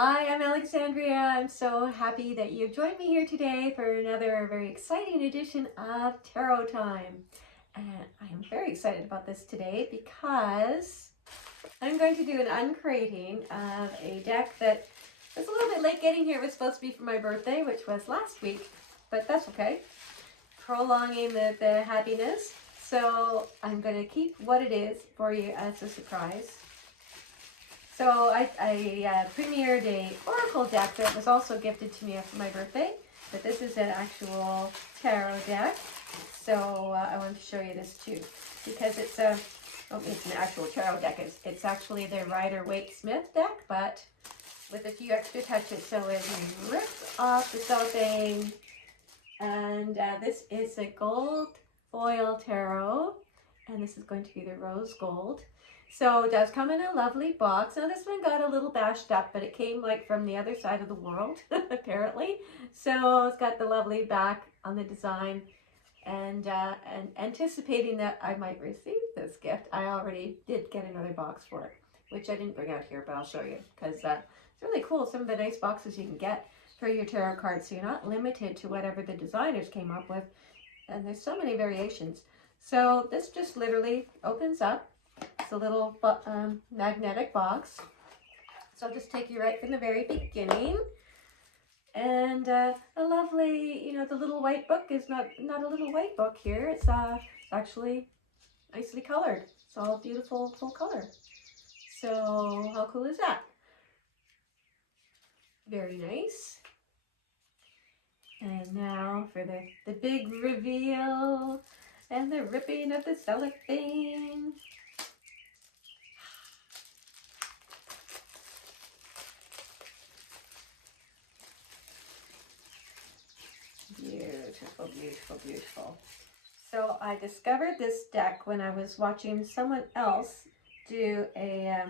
Hi, I'm Alexandria. I'm so happy that you've joined me here today for another very exciting edition of Tarot Time. And I am very excited about this today because I'm going to do an uncrating of a deck that was a little bit late getting here. It was supposed to be for my birthday, which was last week, but that's okay. Prolonging the happiness. So I'm going to keep what it is for you as a surprise. So I premiered a Oracle deck that was also gifted to me for my birthday, but this is an actual tarot deck. So I wanted to show you this too, because it's an actual tarot deck. It's actually the Rider-Waite-Smith deck, but with a few extra touches. So it rips off the cellophane, and this is a gold foil tarot, and this is going to be the rose gold. So it does come in a lovely box. Now this one got a little bashed up, but it came like from the other side of the world, apparently. So it's got the lovely back on the design, and anticipating that I might receive this gift, I already did get another box for it, which I didn't bring out here, but I'll show you, because it's really cool. Some of the nice boxes you can get for your tarot cards, so you're not limited to whatever the designers came up with, and there's so many variations. So this just literally opens up. It's a little magnetic box. So I'll just take you right from the very beginning. And a lovely, you know, the little white book is not a little white book here. It's actually nicely colored. It's all beautiful full color. So how cool is that? Very nice. And now for the big reveal and the ripping of the cellophane. Beautiful, beautiful, beautiful. So I discovered this deck when I was watching someone else do a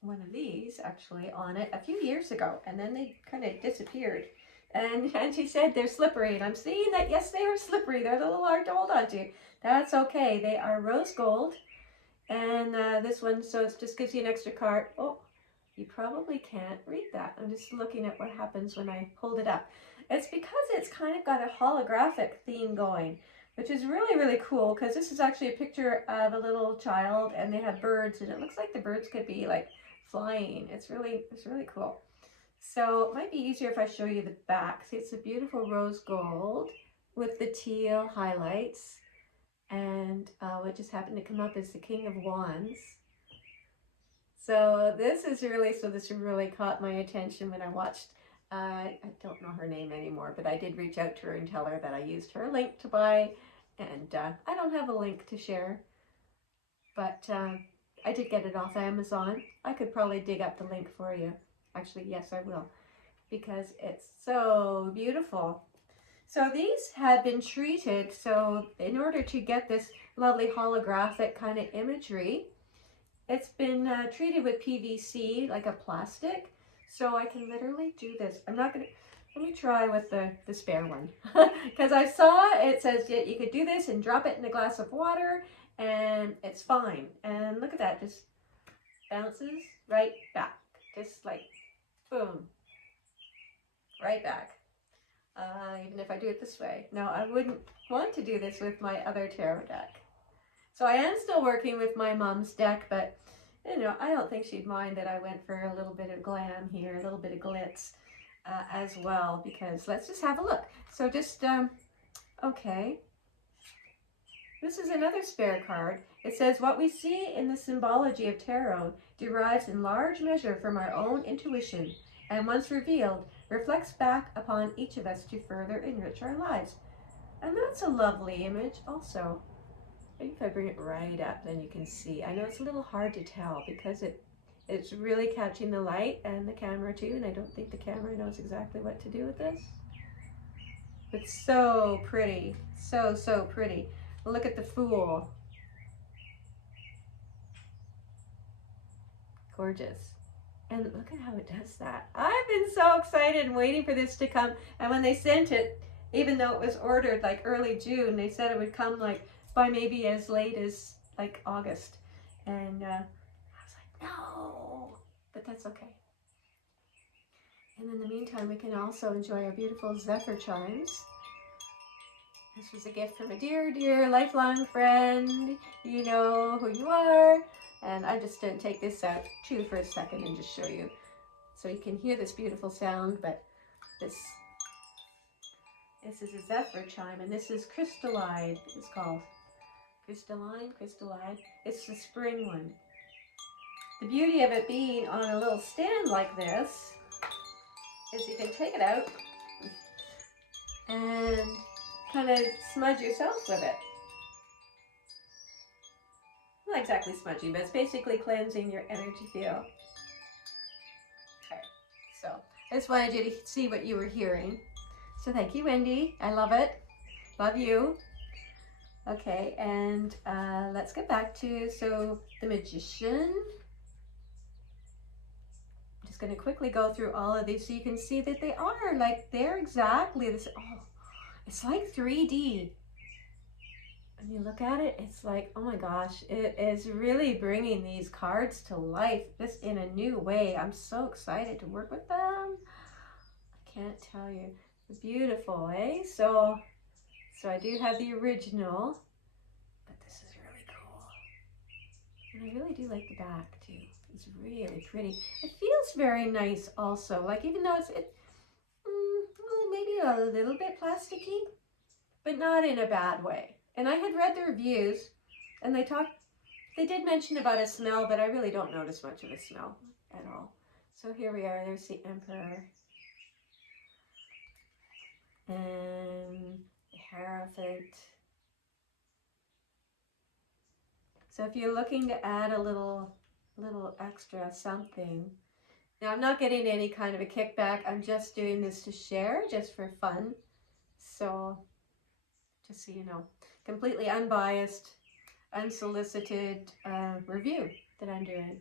one of these actually on it a few years ago, and then they kind of disappeared. And she said they're slippery, and I'm seeing that yes, they are slippery. They're a little hard to hold on to. That's okay. They are rose gold, and this one, so it just gives you an extra card. Oh, you probably can't read that. I'm just looking at what happens when I hold it up. It's because it's kind of got a holographic theme going, which is really, really cool, because this is actually a picture of a little child, and they have birds, and it looks like the birds could be like flying. It's really cool. So it might be easier if I show you the back. See, it's a beautiful rose gold with the teal highlights, and what just happened to come up is the King of Wands. So this really caught my attention when I watched, I don't know her name anymore, but I did reach out to her and tell her that I used her link to buy, and I don't have a link to share, but I did get it off Amazon. I could probably dig up the link for you. Actually, yes, I will, because it's so beautiful. So these have been treated, so in order to get this lovely holographic kind of imagery, it's been treated with PVC, like a plastic, so I can literally do this. I'm not going to, let me try with the spare one, because I saw it says that you could do this and drop it in a glass of water, and it's fine. And look at that, just bounces right back, just like, boom, right back. Even if I do it this way. Now, I wouldn't want to do this with my other tarot deck. So I am still working with my mom's deck, but you know, I don't think she'd mind that I went for a little bit of glam here, a little bit of glitz as well, because let's just have a look. So just, okay. This is another spare card. It says, what we see in the symbology of tarot derives in large measure from our own intuition, and once revealed, reflects back upon each of us to further enrich our lives. And that's a lovely image also. Maybe if I bring it right up, then you can see. I know it's a little hard to tell because it's really catching the light and the camera too, and I don't think the camera knows exactly what to do with this. It's so pretty, so pretty. Look at the Fool. Gorgeous. And look at how it does that. I've been so excited and waiting for this to come, and when they sent it, even though it was ordered like early June, they said it would come like by maybe as late as like August, and I was like, no, but that's okay. And in the meantime, we can also enjoy our beautiful zephyr chimes. This was a gift from a dear, dear lifelong friend. You know who you are. And I'm just going to take this out too for a second and just show you. So you can hear this beautiful sound, but this is a zephyr chime, and this is crystallide, it's called. Crystallide. It's the spring one. The beauty of it being on a little stand like this is you can take it out and kind of smudge yourself with it. Not exactly smudging, but it's basically cleansing your energy field. Okay, so I just wanted you to see what you were hearing. So thank you, Wendy. I love it. Love you. Okay, and let's get back to, so the magician. I'm just going to quickly go through all of these so you can see that they are like, they're exactly this. Oh, it's like 3D. When you look at it, it's like, oh my gosh, it is really bringing these cards to life just in a new way. I'm so excited to work with them. I can't tell you. Beautiful, eh? So I do have the original, but this is really cool. And I really do like the back too. It's really pretty. It feels very nice also. Like, even though it's well, maybe a little bit plasticky, but not in a bad way. And I had read the reviews, and they did mention about a smell, but I really don't notice much of a smell at all. So here we are. There's the Emperor and the Hierophant. So if you're looking to add a little extra something, now I'm not getting any kind of a kickback. I'm just doing this to share, just for fun. So just so you know, completely unbiased, unsolicited review that I'm doing.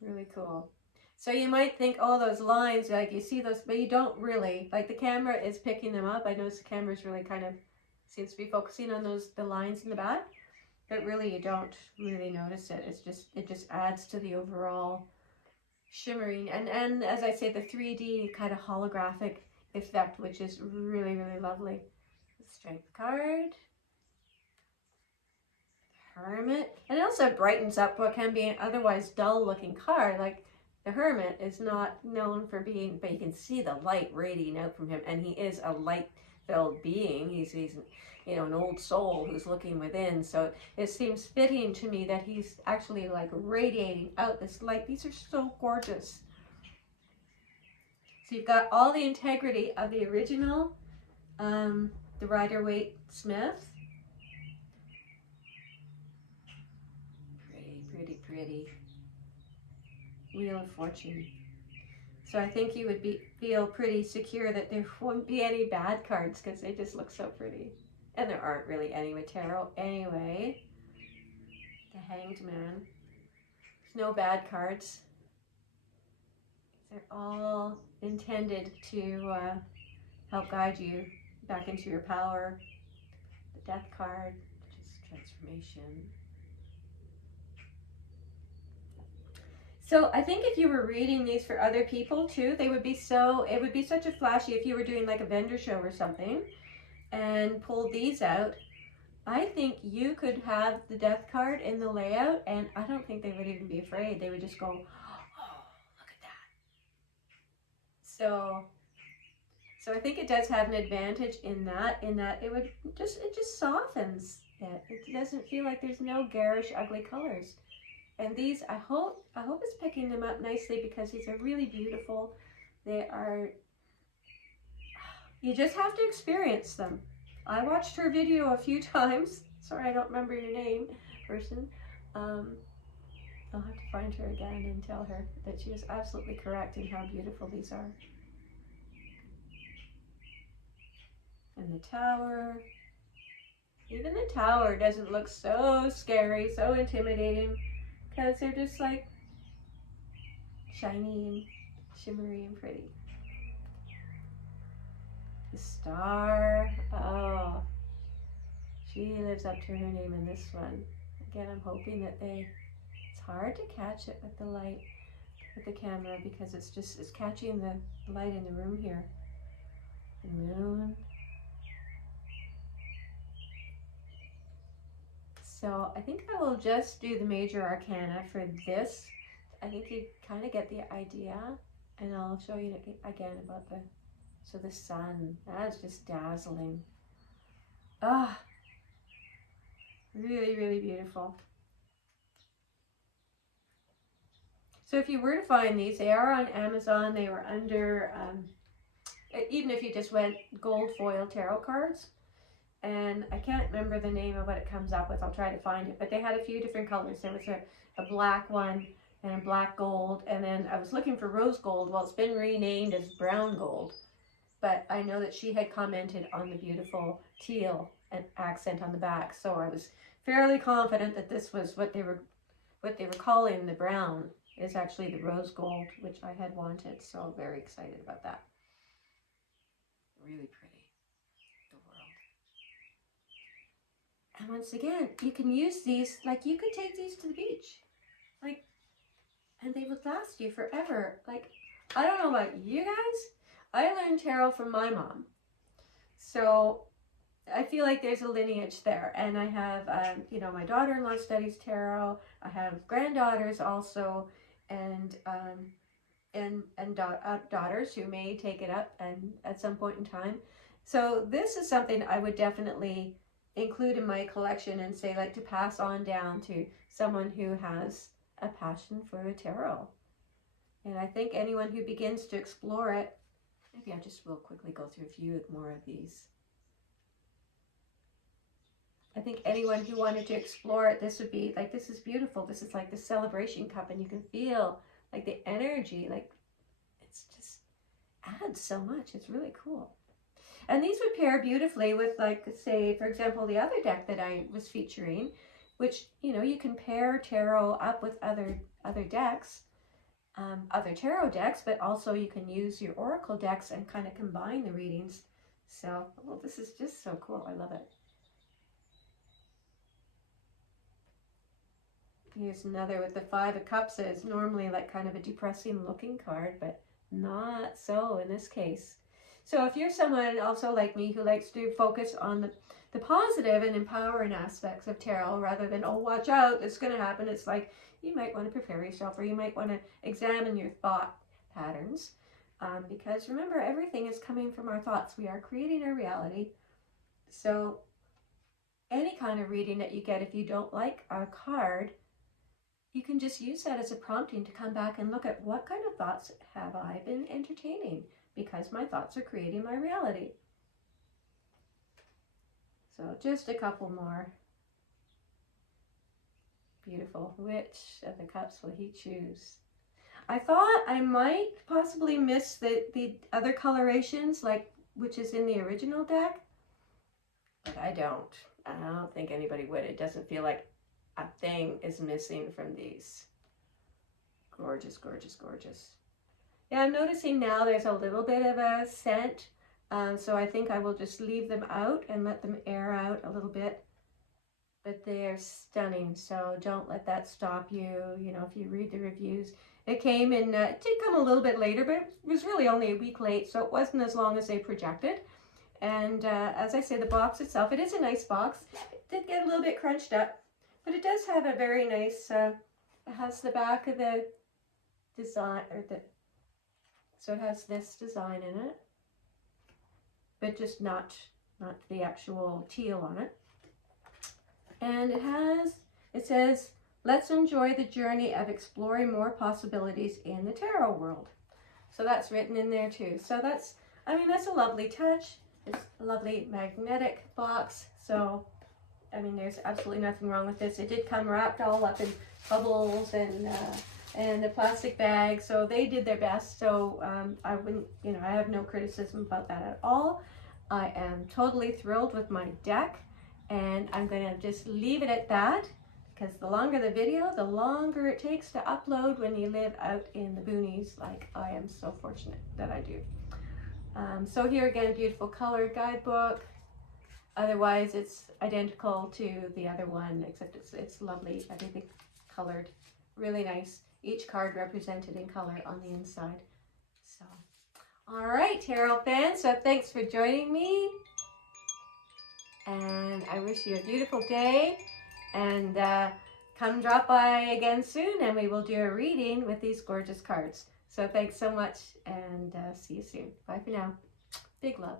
Really cool. So you might think, oh, those lines, like you see those, but you don't really. Like, the camera is picking them up. I notice the camera is really kind of seems to be focusing on the lines in the back, but really you don't really notice it. It just adds to the overall shimmering and as I say, the 3D kind of holographic effect, which is really, really lovely. Strength card. Hermit. And it also brightens up what can be an otherwise dull looking card. Like, the Hermit is not known for being, but you can see the light radiating out from him, and he is a light filled being. He's you know, an old soul who's looking within. So it seems fitting to me that he's actually like radiating out this light. These are so gorgeous. So you've got all the integrity of the original, the Rider-Waite-Smith. Pretty. Wheel of Fortune. So I think you would feel pretty secure that there won't be any bad cards, because they just look so pretty. And there aren't really any with tarot anyway. The Hanged Man. There's no bad cards. They're all intended to help guide you back into your power. The Death card, which is transformation. So I think if you were reading these for other people too, it would be such a flashy if you were doing like a vendor show or something and pulled these out. I think you could have the Death card in the layout, and I don't think they would even be afraid. They would just go, oh, look at that. So I think it does have an advantage in that it just softens it. It doesn't feel like there's no garish, ugly colors. And these, I hope it's picking them up nicely, because these are really beautiful. They are, you just have to experience them. I watched her video a few times. Sorry, I don't remember your name, person. I'll have to find her again and tell her that she was absolutely correct in how beautiful these are. And the Tower. Even the Tower doesn't look so scary, so intimidating, because they're just like shiny and shimmery and pretty. The Star. Oh, she lives up to her name in this one. Again, I'm hoping that it's hard to catch it with the light. with the camera because it's catching the light in the room here. The moon. So I think I will just do the major arcana for this. I think you kind of get the idea, and I'll show you again about the sun. That is just dazzling. Ah, really, really beautiful. So if you were to find these, they are on Amazon. They were under, even if you just went gold foil tarot cards. And I can't remember the name of what it comes up with. I'll try to find it. But they had a few different colors. There was a black one and a black gold. And then I was looking for rose gold. Well, it's been renamed as brown gold. But I know that she had commented on the beautiful teal and accent on the back. So I was fairly confident that this was what they were calling the brown is actually the rose gold, which I had wanted. So very excited about that. Really pretty. And once again, you can use these, like you could take these to the beach, like, and they would last you forever. Like, I don't know about you guys, I learned tarot from my mom. So I feel like there's a lineage there. And I have, you know, my daughter-in-law studies tarot. I have granddaughters also, and daughters who may take it up and at some point in time. So this is something I would definitely include in my collection and say, like, to pass on down to someone who has a passion for tarot. And I think anyone who begins to explore it, maybe I just will quickly go through a few more of these. I think anyone who wanted to explore it, this would be like, this is beautiful. This is like the celebration cup, and you can feel like the energy, like it's just adds so much. It's really cool. And these would pair beautifully with, like, say, for example, the other deck that I was featuring, which, you know, you can pair tarot up with other decks, other tarot decks, but also you can use your oracle decks and kind of combine the readings. So, well, this is just so cool. I love it. Here's another with the Five of Cups. It's normally like kind of a depressing looking card, but not so in this case. So if you're someone also like me who likes to focus on the positive and empowering aspects of tarot rather than, oh, watch out, it's going to happen. It's like you might want to prepare yourself, or you might want to examine your thought patterns. Because remember, everything is coming from our thoughts. We are creating our reality. So any kind of reading that you get, if you don't like a card, you can just use that as a prompting to come back and look at what kind of thoughts have I been entertaining, because my thoughts are creating my reality. So just a couple more. Beautiful. Which of the cups will he choose? I thought I might possibly miss the other colorations, like, which is in the original deck, but I don't. I don't think anybody would. It doesn't feel like a thing is missing from these. Gorgeous, gorgeous, gorgeous. Yeah, I'm noticing now there's a little bit of a scent, so I think I will just leave them out and let them air out a little bit. But they're stunning, so don't let that stop you. You know, if you read the reviews, it came in, it did come a little bit later, but it was really only a week late, so it wasn't as long as they projected. And as I say, the box itself, it is a nice box. It did get a little bit crunched up, but it does have a very nice, it has the back of the design, or so it has this design in it, but just not the actual teal on it. And it says, let's enjoy the journey of exploring more possibilities in the tarot world. So that's written in there too. So that's, I mean, that's a lovely touch. It's a lovely magnetic box. So, I mean, there's absolutely nothing wrong with this. It did come wrapped all up in bubbles and a plastic bag. So they did their best. So I wouldn't, you know, I have no criticism about that at all. I am totally thrilled with my deck. And I'm going to just leave it at that, because the longer the video, the longer it takes to upload when you live out in the boonies, like I am so fortunate that I do. So here again, beautiful colored guidebook. Otherwise, it's identical to the other one, except it's lovely. I think they colored really nice. each card represented in color on the inside. So, all right, tarot fans, so thanks for joining me. And I wish you a beautiful day. And come drop by again soon and we will do a reading with these gorgeous cards. So thanks so much and see you soon. Bye for now. Big love.